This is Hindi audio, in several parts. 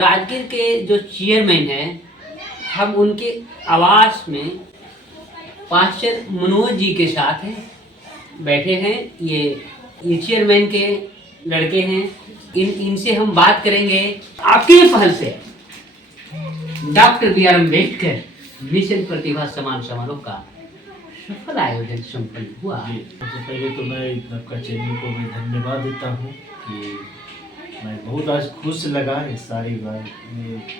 राजगीर के जो चेयरमैन हैं, हम उनके आवास में पास्टर मनोज जी के साथ हैं, बैठे हैं। ये चेयरमैन के लड़के हैं। इनसे हम बात करेंगे। आपकी पहल से doctor B R Ambedkar mission प्रतिभा सम्मान समारोह का सफल आयोजन संपन्न हुआ। सबसे पहले तो मैं आपका चैनल को मैं धन्यवाद देता हूँ कि मैं बहुत आज खुश लगा इस सारी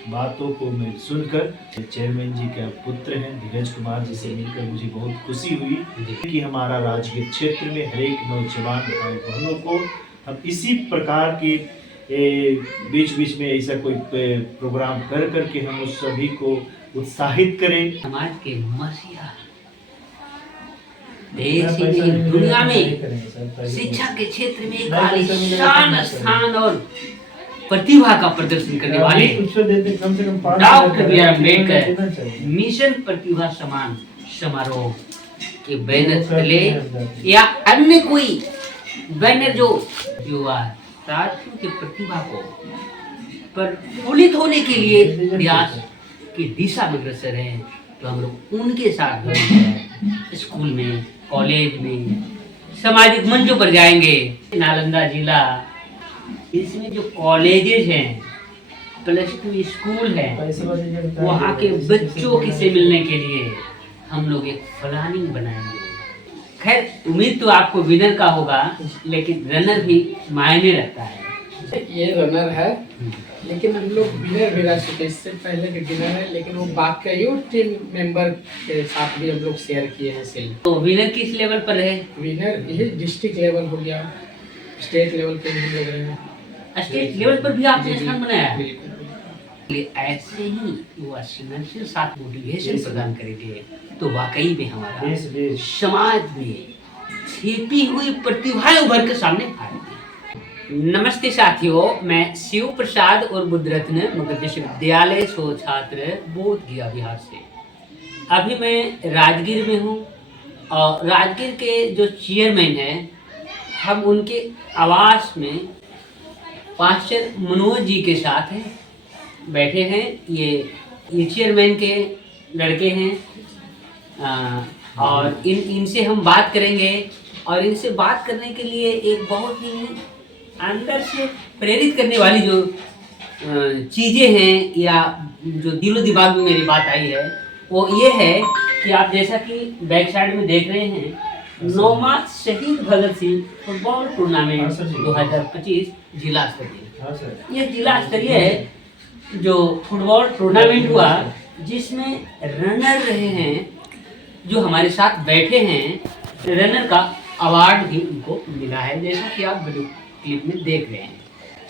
बातों को मैं सुनकर। चेयरमैन जी के पुत्र हैं धीरज कुमार जी से मिलकर मुझे बहुत खुशी हुई कि हमारा राजगीर क्षेत्र में हर एक नौजवान भाई बहनों को हम इसी प्रकार के बीच बीच में ऐसा कोई प्रोग्राम कर करके हम उस सभी को उत्साहित करें। समाज के मसीहा देश ही नहीं दुनिया में शिक्षा के क्षेत्र में एक आलीशान स्थान और प्रतिभा का प्रदर्शन करने वाले doctor B R Ambedkar mission प्रतिभा सम्मान समारोह के बैनर तले या अन्य कोई बैनर जो युवा साथियों की प्रतिभा को प्रफुल्लित होने के लिए प्रयास की दिशा में अग्रसर है, तो हम लोग उनके साथ स्कूल में, कॉलेज में, सामाजिक मंचों पर जाएंगे। नालंदा जिला, इसमें जो कॉलेजेस हैं, +2 स्कूल हैं, वहाँ के बच्चों से मिलने के लिए हम लोग एक प्लानिंग बनाएंगे। खैर, उम्मीद तो आपको विनर का होगा, लेकिन रनर भी मायने रखता है। ये रनर है, लेकिन हम लोग विनर भी रह चुके, इससे पहले भी विनर है, लेकिन वो बाकी टीम मेंबर के साथ भी हम लोग शेयर किए हैं सील। तो विनर किस लेवल पर रहे? विनर ये डिस्ट्रिक्ट लेवल हो गया, स्टेट लेवल पे भी लग रहे हैं। स्टेट लेवल पर भी आपने स्थान बनाया। ऐसे ही युवा के साथ मोटिवेशन प्रदान करेंगे तो वाकई में हमारा समाज में छिपी हुई प्रतिभाएं उभर के सामने आएंगी। नमस्ते साथियों, मैं शिव प्रसाद और बुद्ध रत्न मध्य विद्यालय शो छात्र बोध गया बिहार से। अभी मैं राजगीर में हूँ और राजगीर के जो चेयरमैन हैं, हम उनके आवास में पास्टर मनोज जी के साथ हैं, बैठे हैं। ये चेयरमैन के लड़के हैं और इनसे हम बात करेंगे। और इनसे बात करने के लिए एक बहुत ही अंदर से प्रेरित करने वाली जो चीज़ें हैं या जो दिलो दिमाग में मेरी बात आई है, वो ये है कि आप जैसा कि बैक साइड में देख रहे हैं, 9 मार्च शहीद भगत सिंह फुटबॉल टूर्नामेंट 2025 जिला स्तरीय। ये जिला स्तरीय जो फुटबॉल टूर्नामेंट हुआ, जिसमें रनर रहे हैं जो हमारे साथ बैठे हैं। रनर का अवार्ड भी उनको मिला है, जैसा कि आप वीडियो क्लिप में देख रहे हैं।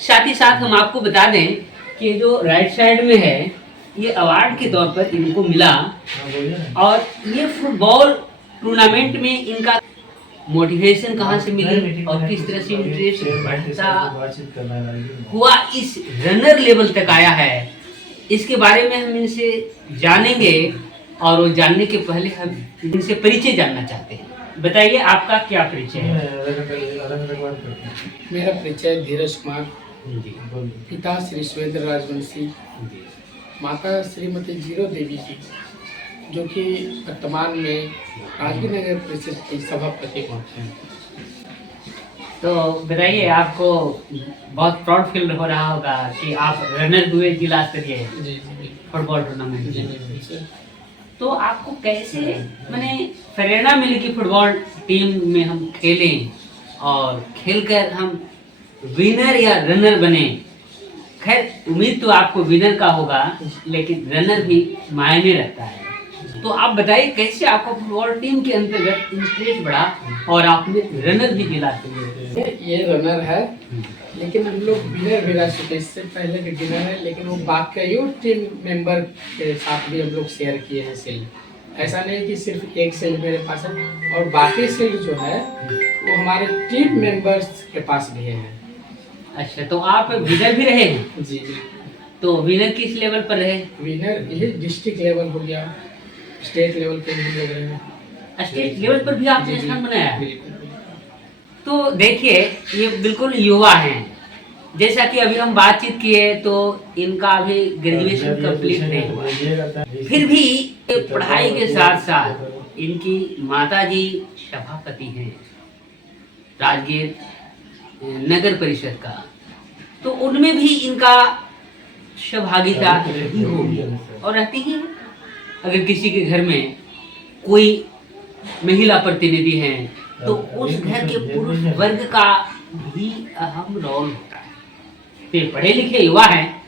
साथ ही साथ हम आपको बता दें कि जो राइट साइड में है, ये अवार्ड के तौर पर इनको मिला। और ये फुटबॉल टूर्नामेंट में इनका मोटिवेशन कहाँ से मिली और किस तरह से इंटरेस्ट बढ़ता हुआ इस रनर लेवल तक आया है, इसके बारे में हम इनसे जानेंगे। और वो जानने के पहले हम इनसे परिचय जानना चाहते हैं। बताइए, आपका क्या परिचय है? मेरा परिचय धीरज कुमार, पिता श्री सुरेंद्र राजवंशी, माता श्रीमती जीरो देवी जी, जो कि वर्तमान में राजगीर नगर परिषद की सभापति हैं। तो बताइए, आपको बहुत प्राउड फील हो रहा होगा कि आप रनर हुए जिला स्तरीय फुटबॉल टूर्नामेंट में। तो आपको कैसे मैंने प्रेरणा मिली कि फुटबॉल टीम में हम खेलें और खेलकर हम विनर या रनर बने? खैर, उम्मीद तो आपको विनर का होगा, लेकिन रनर भी मायने रखता है। तो आप बताइए, कैसे आपको फुटबॉल टीम के अंतर्गत इंटरेस्ट बढ़ा और आपने रनर भी दिलाते? ये रनर है, लेकिन हम लोग विनर भी रह चुके, इससे पहले भी विनर है, लेकिन वो बाकी टीम मेंबर के साथ भी हम लोग शेयर किए हैं सील। ऐसा नहीं कि सिर्फ एक सेल मेरे पास है, और बाकी सेल जो है वो हमारे टीम मेंबर्स के पास भी है। अच्छा, तो आप विनर भी रहे हैं? जी। तो विनर किस लेवल पर रहे? विनर ये डिस्ट्रिक्ट लेवल हो गया, स्टेट लेवल पे भी लग रहे हैं। स्टेट लेवल पर भी आपने स्थान बनाया? तो देखिए, ये बिल्कुल युवा हैं जैसा कि अभी हम बातचीत किए तो इनका अभी ग्रेजुएशन कंप्लीट नहीं हुआ, फिर भी पढ़ाई के साथ साथ इनकी माताजी सभापति हैं राजगीर नगर परिषद का, तो उनमें भी इनका सहभागिता ही होगी और रहती ही है। अगर किसी के घर में कोई महिला प्रतिनिधि है तो उस घर के पुरुष वर्ग का भी अहम रोल होता है। तो पढ़े लिखे युवा हैं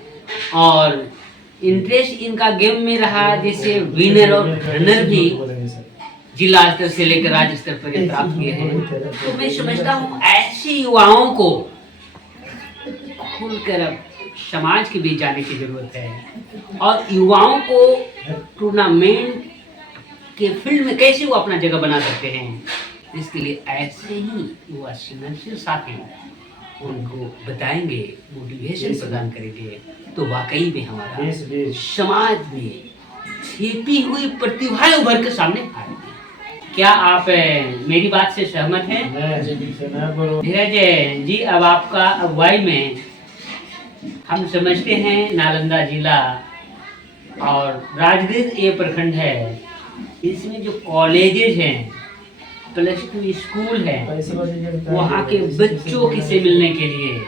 और इंटरेस्ट इनका गेम में रहा, जैसे विनर और रनर भी जिला स्तर से लेकर राज्य स्तर पर प्राप्त किए हैं। तो मैं समझता हूँ ऐसे युवाओं को खुलकर अब समाज के बीच जाने की जरूरत है और युवाओं को टूर्नामेंट के फील्ड में कैसे वो अपना जगह बना सकते हैं, इसके लिए ऐसे ही युवा संगठनशील साथी उनको बताएंगे, मोटिवेशन प्रदान करेंगे, तो वाकई में हमारा समाज में छिपी हुई प्रतिभाएं उभर के सामने आएगी। क्या आप मेरी बात से सहमत हैं? धीरज जी, अब आपका अगुवाई में हम समझते हैं नालंदा जिला और राजगीर ये प्रखंड है, इसमें जो कॉलेजेस हैं, +2 स्कूल है, वहाँ के बच्चों से मिलने के लिए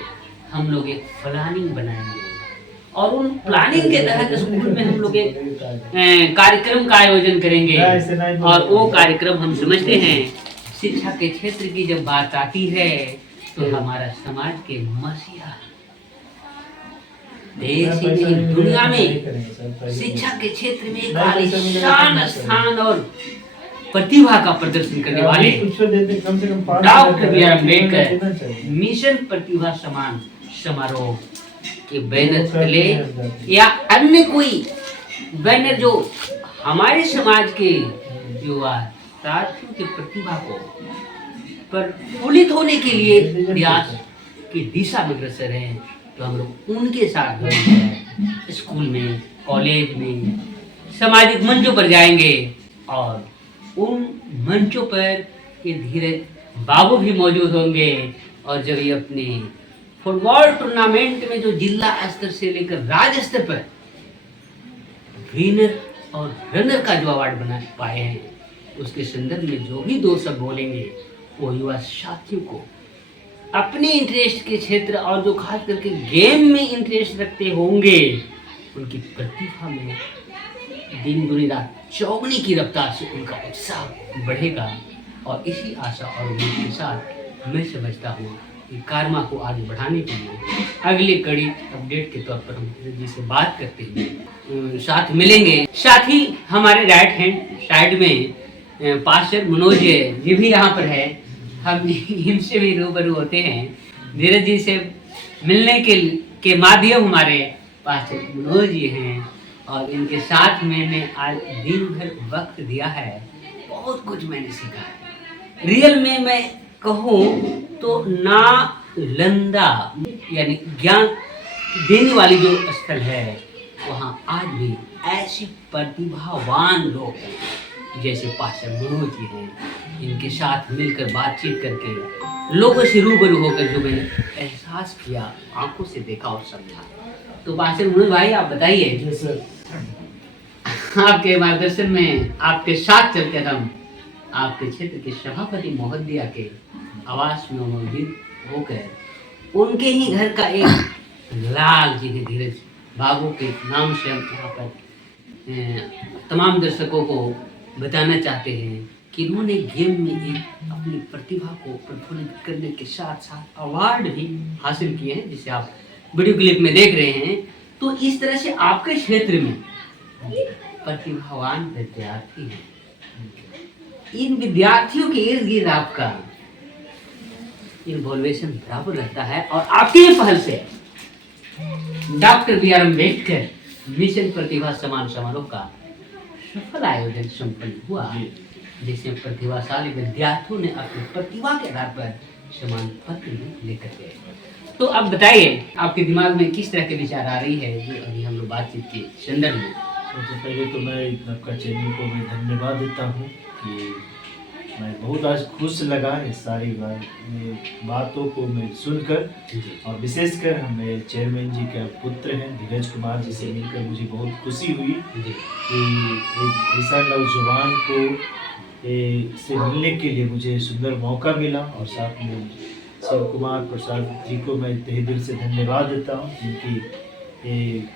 हम लोग एक प्लानिंग बनाएंगे और उन प्लानिंग के तहत स्कूल में हम लोग एक कार्यक्रम का आयोजन करेंगे। और वो कार्यक्रम हम समझते हैं शिक्षा के क्षेत्र की जब बात आती है तो हमारा समाज के मसीहा देश ही नहीं दुनिया में शिक्षा के क्षेत्र में एक आलीशान स्थान और प्रतिभा का प्रदर्शन करने वाले doctor B R Ambedkar mission प्रतिभा सम्मान समारोह के बैनर तले या अन्य कोई बैनर जो हमारे समाज के युवा साथियों की प्रतिभा को प्रफुल्लित होने के लिए प्रयास की दिशा में अग्रसर हैं, तो हम लोग उनके साथ स्कूल में, कॉलेज में, सामाजिक मंचों पर जाएंगे और उन मंचों पर ये धीरज बाबू भी मौजूद होंगे और जब ये अपने फुटबॉल टूर्नामेंट में जो जिला स्तर से लेकर राज्य स्तर पर विनर और रनर का जो अवार्ड बना पाए हैं, उसके संदर्भ में जो भी 2 शब्द बोलेंगे वो युवा साथियों को अपने इंटरेस्ट के क्षेत्र और जो खास करके गेम में इंटरेस्ट रखते होंगे उनकी प्रतिभा में दिन दुनी रात चौगुनी की रफ्तार से उनका उत्साह बढ़ेगा। और इसी आशा और उम्मीद के साथ मैं समझता हूँ कि कारमा को आगे बढ़ाने के लिए अगले कड़ी अपडेट के तौर पर हम जी से बात करते हुए साथ मिलेंगे। साथ ही हमारे राइट हैंड साइड में पास्टर मनोज जी भी यहाँ पर है, हम इनसे भी रूबरू होते हैं। धीरज जी से मिलने के माध्यम हमारे पास्टर मनोज जी हैं और इनके साथ मैंने आज दिन भर वक्त दिया है, बहुत कुछ मैंने सीखा है। रियल में मैं कहूँ तो नालंदा यानी ज्ञान देने वाली जो स्थल है वहाँ आज भी ऐसी प्रतिभावान लोग हैं जैसे पास्टर मनोज जी हैं, इनके साथ मिलकर बातचीत करके लोगों से रूबरू होकर जो मैंने एहसास किया, आंखों से देखा और समझा। तो पास्टर मनोज भाई आप बताइए, आपके मार्गदर्शन में आपके साथ चलकर हम आपके क्षेत्र के सभापति महोदया के आवास में मौजूद होकर उनके ही घर का एक लाल जी ने धीरज बाबू के नाम से हम यहाँ पर तमाम दर्शकों को बताना चाहते हैं कि उन्होंने गेम में एक अपनी प्रतिभा को प्रफुल्लित करने के साथ साथ अवार्ड भी हासिल किए हैं, जिसे आप वीडियो क्लिप में देख रहे हैं। तो इस तरह से आपके क्षेत्र में प्रतिभावान विद्यार्थी हैं, इन विद्यार्थियों के इर्द गिर्द आपका इन्वॉल्वेशन बराबर रहता है और आपकी पहल से doctor B R Ambedkar mission प्रतिभा सम्मान समारोह का सफल आयोजन संपन्न हुआ, जिसमें प्रतिभाशाली विद्यार्थियों ने अपनी प्रतिभा के आधार पर सम्मान पत्र भी लेकर गए। तो अब बताइए आपके दिमाग में किस तरह के विचार आ रही है जो अभी हम लोग बातचीत के संदर्भ में। सबसे पहले तो मैं आपका चैनल को मैं धन्यवाद देता हूँ कि मैं बहुत आज खुश लगा ये सारी बातों को मैं सुनकर। और विशेषकर हमें चेयरमैन जी के पुत्र हैं धीरज कुमार जी से मिलकर मुझे बहुत खुशी हुई कि एक ऐसा नौजवान को से मिलने के लिए मुझे सुंदर मौका मिला। और साथ में शिव कुमार प्रसाद जी को मैं तहे दिल से धन्यवाद देता हूँ, जिनकी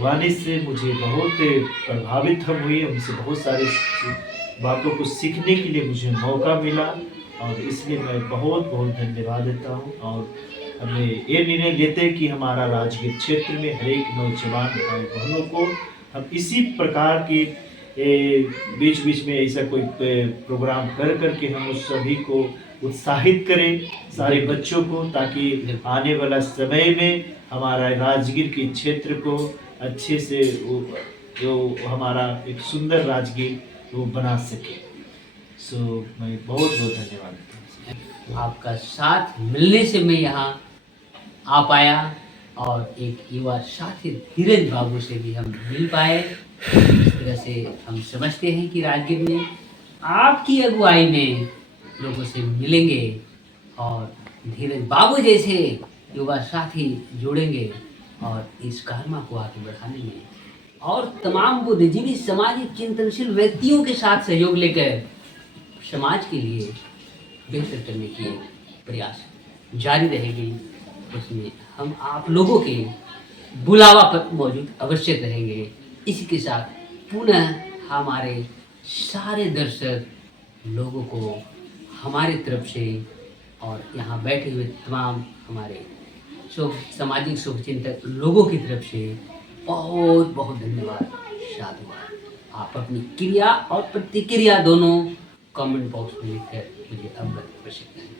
वाणी से मुझे बहुत प्रभावित हम हुई, उनसे बहुत सारे बातों को सीखने के लिए मुझे मौका मिला। और इसलिए मैं बहुत बहुत धन्यवाद देता हूँ। और हमें ये निर्णय लेते हैं कि हमारा राजगीर क्षेत्र में हर एक नौजवान भाई बहनों को हम इसी प्रकार की बीच बीच में ऐसा कोई प्रोग्राम कर करके हम उस सभी को उत्साहित करें, सारे बच्चों को, ताकि आने वाला समय में हमारा राजगीर के क्षेत्र को अच्छे से जो हमारा एक सुंदर राजगीर वो बना सके। मैं बहुत बहुत धन्यवाद देता हूँ। आपका साथ मिलने से मैं यहाँ आ पाया और एक युवा साथी धीरज बाबू से भी हम मिल पाए। इस तरह से हम समझते हैं कि राजगीर में आपकी अगुवाई में लोगों से मिलेंगे और धीरज बाबू जैसे युवा साथी जुड़ेंगे और इस कार्यक्रम को आगे बढ़ाने में और तमाम बुद्धिजीवी सामाजिक चिंतनशील व्यक्तियों के साथ सहयोग लेकर समाज के लिए बेहतर करने की प्रयास जारी रहेगी। उसमें हम आप लोगों के बुलावा पर मौजूद अवश्य रहेंगे। इसी के साथ पुनः हमारे सारे दर्शक लोगों को हमारे तरफ से और यहाँ बैठे हुए तमाम हमारे सामाजिक शुभचिंतक लोगों की तरफ से बहुत बहुत धन्यवाद, साधुवाद। आप अपनी क्रिया और प्रतिक्रिया दोनों कमेंट बॉक्स में लिखकर मुझे अवगत कर सकते हैं।